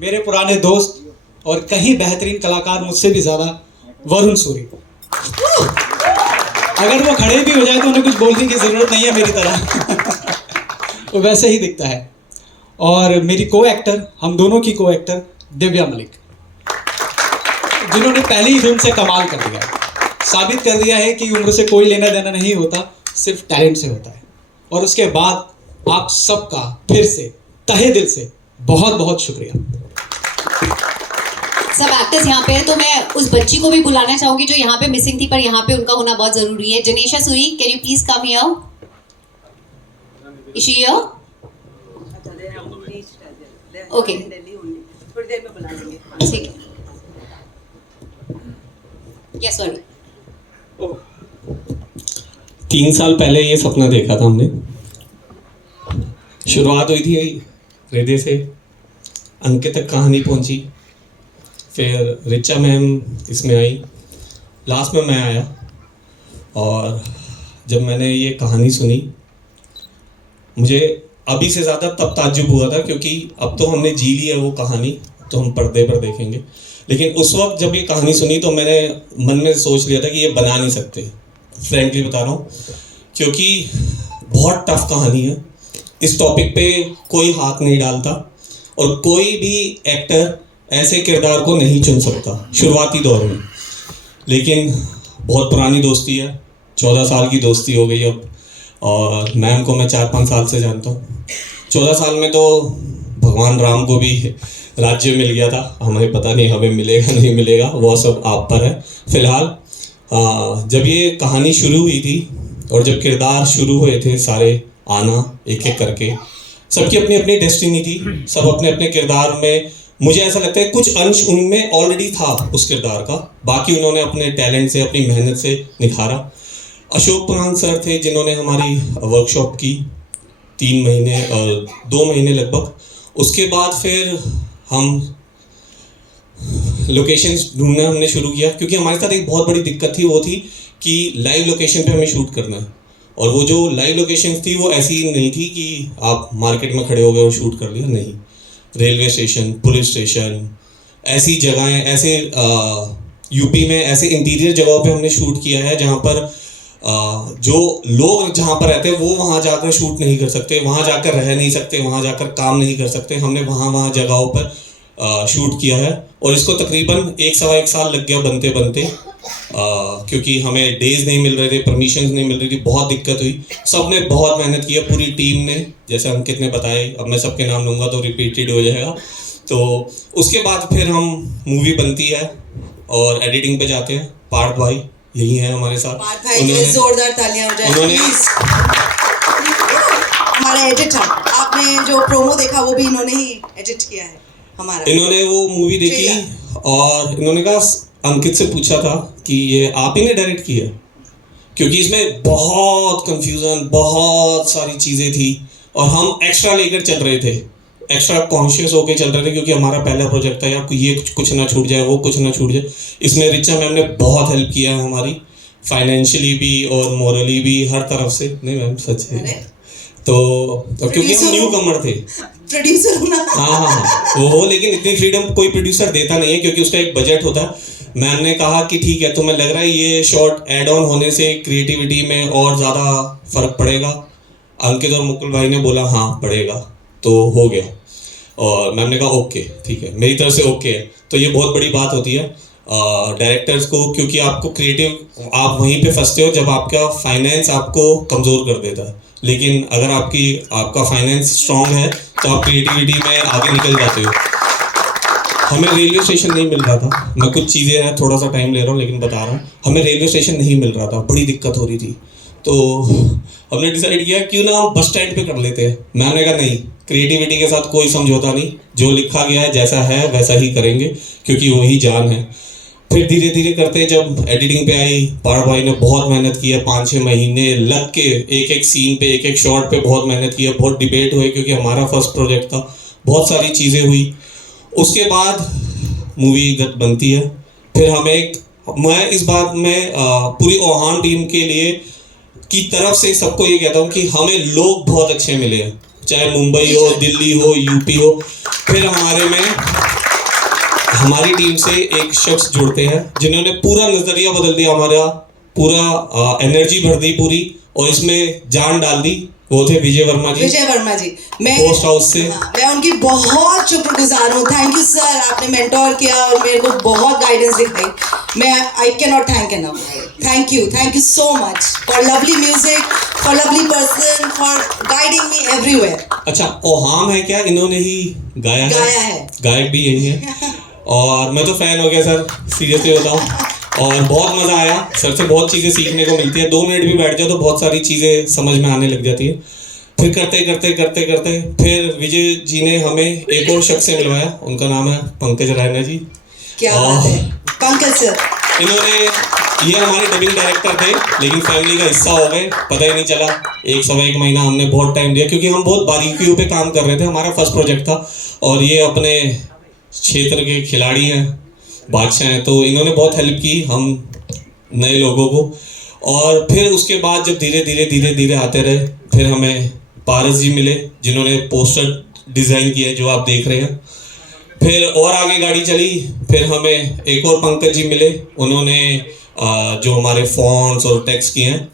मेरे पुराने दोस्त और कहीं बेहतरीन कलाकार मुझसे भी ज़्यादा, वरुण सूरी। अगर वो खड़े भी हो जाए तो उन्हें कुछ बोलने की ज़रूरत नहीं है मेरी तरह। वो वैसे ही दिखता है। और मेरी को एक्टर, हम दोनों की को एक्टर दिव्या मलिक, जिन्होंने पहली ही फिल्म से कमाल कर दिया है, साबित कर दिया है कि उम्र से कोई लेना देना नहीं होता, सिर्फ टैलेंट से होता है। और उसके बाद आप सबका फिर से तहे दिल से बहुत बहुत शुक्रिया। सब एक्टर्स यहाँ पे हैं, तो मैं उस बच्ची को भी बुलाना चाहूंगी जो यहाँ पे मिसिंग थी, पर यहाँ पे उनका होना बहुत जरूरी है। Janesha Suri, can you please come here? Is she here? Okay, थोड़ी देर में बुला लेंगे। ठीक है। Yes sorry. 3 साल पहले ये सपना देखा था हमने। शुरुआत हुई थी हृदय से, अंकित तक कहानी पहुंची, फिर रिचा मैम इसमें आई, लास्ट में मैं आया। और जब मैंने ये कहानी सुनी, मुझे अभी से ज़्यादा तब ताज्जुब हुआ था, क्योंकि अब तो हमने जी ली है वो कहानी, तो हम पर्दे पर देखेंगे। लेकिन उस वक्त जब ये कहानी सुनी तो मैंने मन में सोच लिया था कि ये बना नहीं सकते, फ्रैंकली बता रहा हूँ, क्योंकि बहुत टफ कहानी है। इस टॉपिक पे कोई हाथ नहीं डालता और कोई भी एक्टर ऐसे किरदार को नहीं चुन सकता शुरुआती दौर में। लेकिन बहुत पुरानी दोस्ती है, 14 साल की दोस्ती हो गई अब। और मैम को मैं 4-5 साल से जानता हूँ। 14 साल में तो भगवान राम को भी राज्य मिल गया था, हमें पता नहीं हमें मिलेगा नहीं मिलेगा, वो सब आप पर है। फिलहाल जब ये कहानी शुरू हुई थी और जब किरदार शुरू हुए थे सारे आना एक एक करके, सबकी अपनी अपनी डेस्टिनी थी, सब अपने अपने किरदार में, मुझे ऐसा लगता है कुछ अंश उनमें ऑलरेडी था उस किरदार का, बाकी उन्होंने अपने टैलेंट से, अपनी मेहनत से निखारा। अशोक पुराण सर थे जिन्होंने हमारी वर्कशॉप की 3 महीने और 2 महीने लगभग। उसके बाद फिर हम लोकेशंस ढूंढना हमने शुरू किया, क्योंकि हमारे साथ एक बहुत बड़ी दिक्कत थी, वो थी कि लाइव लोकेशन पे हमें शूट करना है। और वो जो लाइव लोकेशंस थी वो ऐसी नहीं थी कि आप मार्केट में खड़े हो गए और शूट कर लिया, नहीं। रेलवे स्टेशन, पुलिस स्टेशन, ऐसी जगहें, ऐसे यूपी में ऐसे इंटीरियर जगहों पे हमने शूट किया है जहाँ पर जो लोग जहाँ पर रहते हैं वो वहाँ जाकर शूट नहीं कर सकते, वहाँ जाकर रह नहीं सकते, वहाँ जाकर काम नहीं कर सकते। हमने वहाँ जगहों पर शूट किया है और इसको तकरीबन 1-1.25 साल लग गया बनते बनते, क्योंकि हमें डेज नहीं मिल रहे थे, परमिशंस नहीं मिल रही थी, बहुत दिक्कत हुई। सबने बहुत मेहनत की है, पूरी टीम ने, जैसे अंकित ने बताया, अब मैं सबके नाम लूँगा तो रिपीटेड हो जाएगा। तो उसके बाद फिर हम मूवी बनती है और एडिटिंग पे जाते हैं। पार्थ भाई यही है हमारे साथ, पार्थ भाई के लिए जोरदार तालियां हो जाए प्लीज। हमारा एडिटर, आपने जो प्रोमो देखा वो भी इन्होंने ही एडिट किया है हमारा। इन्होंने वो मूवी देखी और इन्होंने कहा, अंकित से पूछा था कि ये आप ही ने डायरेक्ट किया, क्योंकि इसमें बहुत कंफ्यूजन, बहुत सारी चीज़ें थी और हम एक्स्ट्रा लेकर चल रहे थे, एक्स्ट्रा कॉन्शियस होकर चल रहे थे, क्योंकि हमारा पहला प्रोजेक्ट था, या ये कुछ ना छूट जाए, वो कुछ ना छूट जाए। इसमें रिचा मैम ने बहुत हेल्प किया है हमारी, फाइनेंशियली भी और मोरली भी, हर तरफ से। नहीं मैम, सच है। तो क्योंकि हम न्यू कमर थे, प्रोड्यूसर होना, हाँ वो, लेकिन इतनी फ्रीडम कोई प्रोड्यूसर देता नहीं है, क्योंकि उसका एक बजट होता है। मैम ने कहा कि ठीक है, तुम्हें लग रहा है ये शॉट ऐड ऑन होने से क्रिएटिविटी में और ज़्यादा फर्क पड़ेगा? अंकित और मुकुल भाई ने बोला हाँ पड़ेगा, तो हो गया। और मैम ने कहा ओके ठीक है, मेरी तरफ से ओके है। तो ये बहुत बड़ी बात होती है डायरेक्टर्स को, क्योंकि आपको क्रिएटिव, आप वहीं पे फंसते हो जब आपका फाइनेंस आपको कमज़ोर कर देता है। लेकिन अगर आपका फाइनेंस स्ट्रांग है तो आप क्रिएटिविटी में आगे निकल जाते हो। हमें रेलवे स्टेशन नहीं मिल रहा था, मैं कुछ चीज़ें हैं, थोड़ा सा टाइम ले रहा हूँ लेकिन बता रहा हूँ। हमें रेलवे स्टेशन नहीं मिल रहा था, बड़ी दिक्कत हो रही थी। तो हमने डिसाइड किया क्यों ना हम बस स्टैंड पे कर लेते हैं। मैंने कहा नहीं, क्रिएटिविटी के साथ कोई समझौता नहीं, जो लिखा गया है जैसा है वैसा ही करेंगे, क्योंकि वही जान है। फिर धीरे धीरे करते जब एडिटिंग पे आई, पार्थ भाई ने बहुत मेहनत की है, 5-6 महीने लग के एक एक सीन पे, एक एक शॉट पे बहुत मेहनत की है, बहुत डिबेट हुए, क्योंकि हमारा फर्स्ट प्रोजेक्ट था, बहुत सारी चीज़ें हुई। उसके बाद मूवी बनती है। फिर मैं इस बात में पूरी ओहान टीम के लिए की तरफ से सबको ये कहता हूँ कि हमें लोग बहुत अच्छे मिले हैं, चाहे मुंबई हो, दिल्ली हो, यूपी हो। फिर हमारे में हमारी टीम से एक शख्स जुड़ते हैं जिन्होंने पूरा नजरिया बदल दिया, हमारा पूरा एनर्जी भर दी पूरी, और इसमें जान डाल दी। वो थे विजय वर्मा जी, विजय वर्मा जी। मैं पोस्ट हाउस से। हाँ, मैं उनकी बहुत शुक्रगुजार हूँ। थैंक यू सर, आपने मेंटोर किया और मेरे को बहुत गाइडेंस दिखाई। मैं I can not thank enough. Thank you so much for lovely music, for lovely person, for guiding me everywhere. अच्छा, ओहाम है क्या, इन्होंने ही गाया है। गायक भी यही है। और मैं तो फैन हो गया सर, सीरियसली बताऊं, और बहुत मज़ा आया सर से। बहुत चीज़ें सीखने को मिलती है, 2 मिनट भी बैठ जाओ तो बहुत सारी चीज़ें समझ में आने लग जाती है। फिर करते फिर विजय जी ने हमें एक और शख्स से मिलवाया, उनका नाम है पंकज रैना जी। क्या बात है पंकज सर। इन्होंने, ये हमारे डबिंग डायरेक्टर थे लेकिन फैमिली का हिस्सा हो गए, पता ही नहीं चला। 1 महीना हमने बहुत टाइम दिया क्योंकि हम बहुत बारीकियों पे काम कर रहे थे। हमारा फर्स्ट प्रोजेक्ट था और ये अपने क्षेत्र के खिलाड़ी हैं, बादशाह हैं, तो इन्होंने बहुत हेल्प की हम नए लोगों को। और फिर उसके बाद जब धीरे धीरे आते रहे, फिर हमें पारस जी मिले जिन्होंने पोस्टर डिज़ाइन किया जो आप देख रहे हैं। फिर और आगे गाड़ी चली, फिर हमें एक और पंकज जी मिले, उन्होंने जो हमारे फॉन्ट्स और टेक्स्ट किए हैं।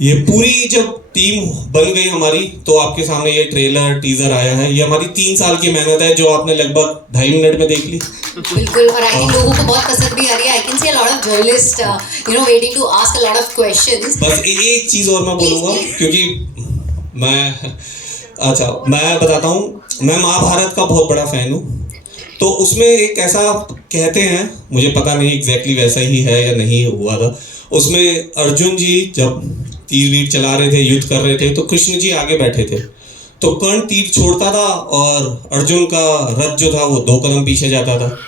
ये पूरी जब टीम बन गई हमारी, तो आपके सामने ये ट्रेलर टीजर आया है। ये हमारी 3 साल की मेहनत है जो आपने लगभग 2.5 मिनट में देख ली। बिल्कुल, और आई थिंक लोगों को बहुत पसंद भी आ रही है। I can see a lot of journalist waiting to ask a lot of questions. बस एक चीज़ और मैं बोलूँगा, क्योंकि मैं बताता हूँ, मैं महाभारत का बहुत बड़ा फ़ैन हूँ। तो उसमें एक ऐसा कहते हैं, मुझे पता नहीं एग्जैक्टली वैसा ही है या नहीं हुआ था, उसमें अर्जुन जी जब तीर वीर चला रहे थे, युद्ध कर रहे थे, तो कृष्ण जी आगे बैठे थे, तो कर्ण तीर छोड़ता था और अर्जुन का रथ जो था वो 2 कदम पीछे जाता था,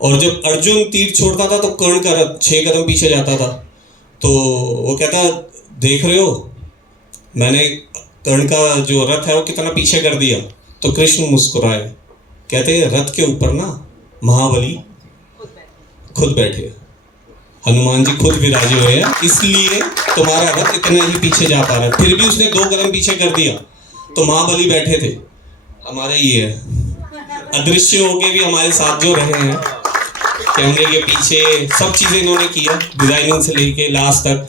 और जब अर्जुन तीर छोड़ता था तो कर्ण का रथ 6 कदम पीछे जाता था। तो वो कहता, देख रहे हो मैंने कर्ण का जो रथ है वो कितना पीछे कर दिया। तो कृष्ण मुस्कुराए, कहते रथ के ऊपर ना महाबली खुद बैठे, हनुमान जी खुद विराजे हुए हैं, इसलिए तुम्हारा रथ इतना ही पीछे जा पा रहा है। फिर भी उसने 2 कदम पीछे कर दिया तो महाबली बैठे थे। हमारा ये है, अदृश्य होके भी हमारे साथ जो रहे हैं, कैमरे के पीछे सब चीज़ें इन्होंने किया, डिजाइनिंग से लेके लास्ट तक।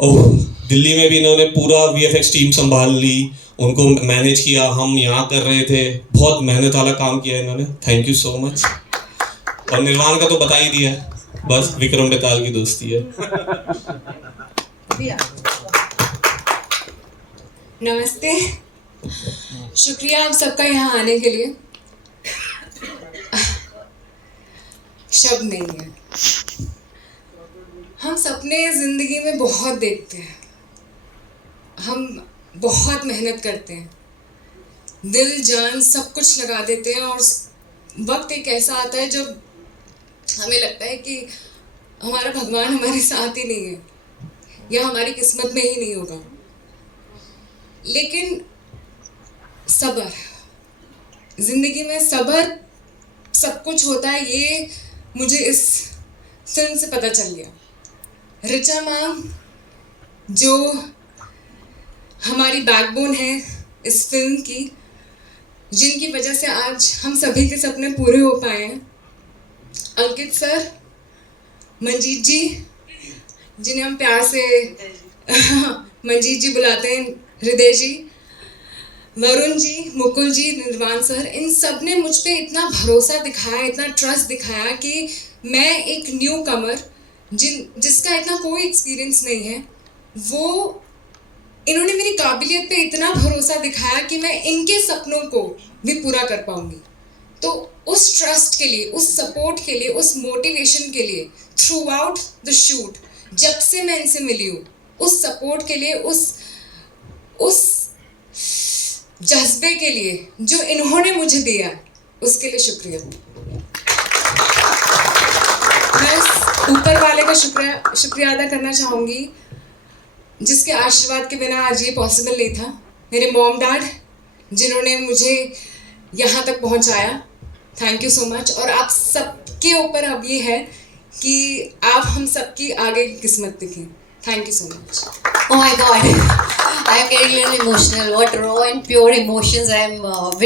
ओह, दिल्ली में भी इन्होंने पूरा VFX टीम संभाल ली, उनको मैनेज किया, हम यहाँ कर रहे थे, बहुत मेहनत वाला काम किया इन्होंने। Thank you so much. और निर्वाण का तो बता ही दिया, बस विक्रम बेताल की दोस्ती है। नमस्ते, शुक्रिया आप सबका यहाँ आने के लिए। शब्द नहीं है। हम सपने जिंदगी में बहुत देखते हैं, हम बहुत मेहनत करते हैं, दिल जान सब कुछ लगा देते हैं, और वक्त एक ऐसा आता है जब हमें लगता है कि हमारा भगवान हमारे साथ ही नहीं है या हमारी किस्मत में ही नहीं होगा। लेकिन सब्र, ज़िंदगी में सब्र सब कुछ होता है, ये मुझे इस फिल्म से पता चल गया। ऋचा मैम जो हमारी बैकबोन है इस फिल्म की, जिनकी वजह से आज हम सभी के सपने पूरे हो पाए हैं। अंकित सर, मंजीत जी जिन्हें हम प्यार से मंजीत जी बुलाते हैं, हृदय जी, वरुण जी, मुकुल जी, निर्वाण सर, इन सब ने मुझ पे इतना भरोसा दिखाया, इतना ट्रस्ट दिखाया कि मैं एक न्यू कमर जिसका इतना कोई एक्सपीरियंस नहीं है, वो इन्होंने मेरी काबिलियत पे इतना भरोसा दिखाया कि मैं इनके सपनों को भी पूरा कर पाऊंगी। तो उस ट्रस्ट के लिए, उस सपोर्ट के लिए, उस मोटिवेशन के लिए थ्रू आउट द शूट, जब से मैं इनसे मिली हूँ, उस सपोर्ट के लिए, उस जज्बे के लिए जो इन्होंने मुझे दिया, उसके लिए शुक्रिया। मैं उस ऊपर वाले का शुक्रिया अदा करना चाहूँगी जिसके आशीर्वाद के बिना आज ये पॉसिबल नहीं था। मेरे मॉम डैड जिन्होंने मुझे यहाँ तक पहुँचाया, थैंक यू सो मच। और आप सबके ऊपर अब ये है कि आप हम सबकी आगे की किस्मत दिखें। Thank you so much. Oh my God, I am getting a little emotional. What raw and pure emotions I am